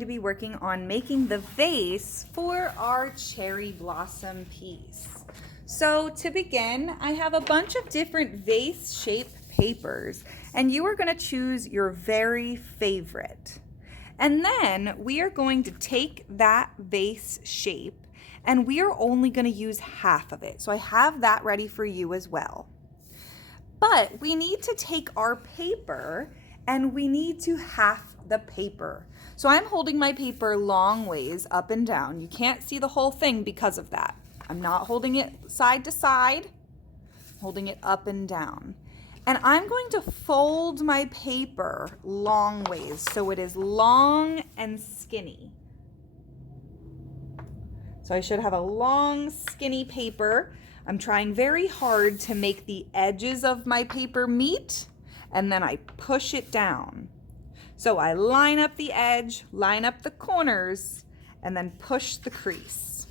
going to be working on making the vase for our cherry blossom piece. So to begin, I have a bunch of different vase shape papers, and you are going to choose your very favorite. And then we are going to take that vase shape and we are only going to use half of it. So I have that ready for you as well. But we need to take our paper and we need to half the paper. So I'm holding my paper long ways up and down. You can't see the whole thing because of that. I'm not holding it side to side, holding it up and down. And I'm going to fold my paper long ways so it is long and skinny. So I should have a long, skinny paper. I'm trying very hard to make the edges of my paper meet, and then I push it down. So I line up the edge, line up the corners, and then push the crease.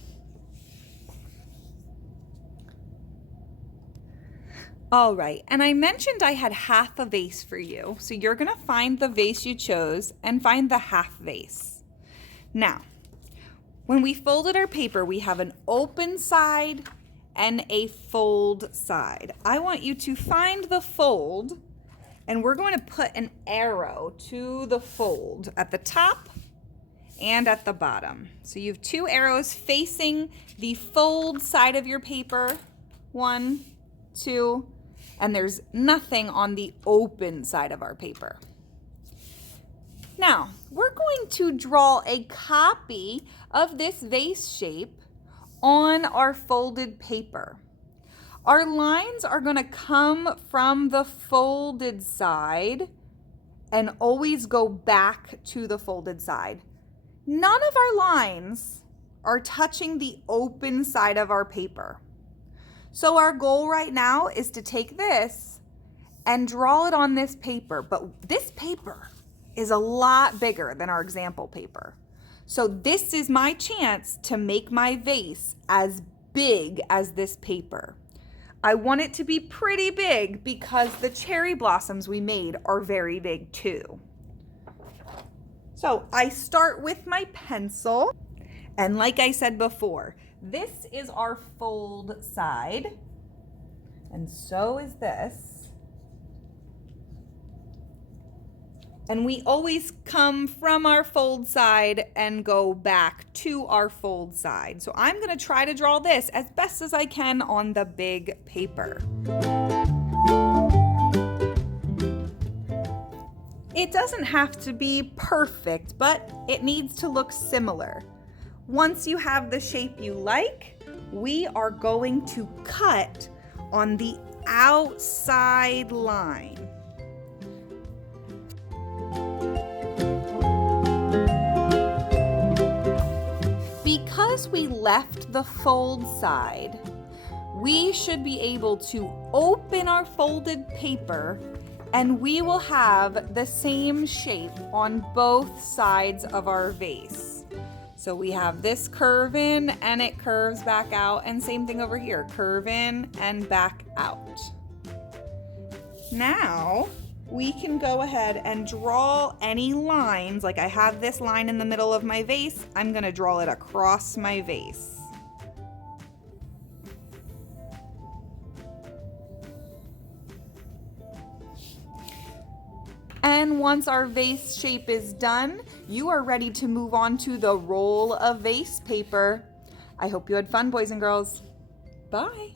All right, and I mentioned I had half a vase for you. So you're gonna find the vase you chose and find the half vase. Now, when we folded our paper, we have an open side and a fold side. I want you to find the fold, and we're going to put an arrow to the fold at the top and at the bottom. So you have two arrows facing the fold side of your paper. 1, 2, and there's nothing on the open side of our paper. Now, we're going to draw a copy of this vase shape on our folded paper. Our lines are going to come from the folded side and always go back to the folded side. None of our lines are touching the open side of our paper. So our goal right now is to take this and draw it on this paper, but this paper is a lot bigger than our example paper. So this is my chance to make my vase as big as this paper. I want it to be pretty big because the cherry blossoms we made are very big too. So I start with my pencil, and like I said before, this is our fold side, and so is this. And we always come from our fold side and go back to our fold side. So I'm going to try to draw this as best as I can on the big paper. It doesn't have to be perfect, but it needs to look similar. Once you have the shape you like, we are going to cut on the outside line. Because we left the fold side, we should be able to open our folded paper and we will have the same shape on both sides of our vase. So we have this curve in and it curves back out, and same thing over here, curve in and back out. Now we can go ahead and draw any lines. Like I have this line in the middle of my vase, I'm gonna draw it across my vase. And once our vase shape is done, you are ready to move on to the roll of vase paper. I hope you had fun, boys and girls. Bye.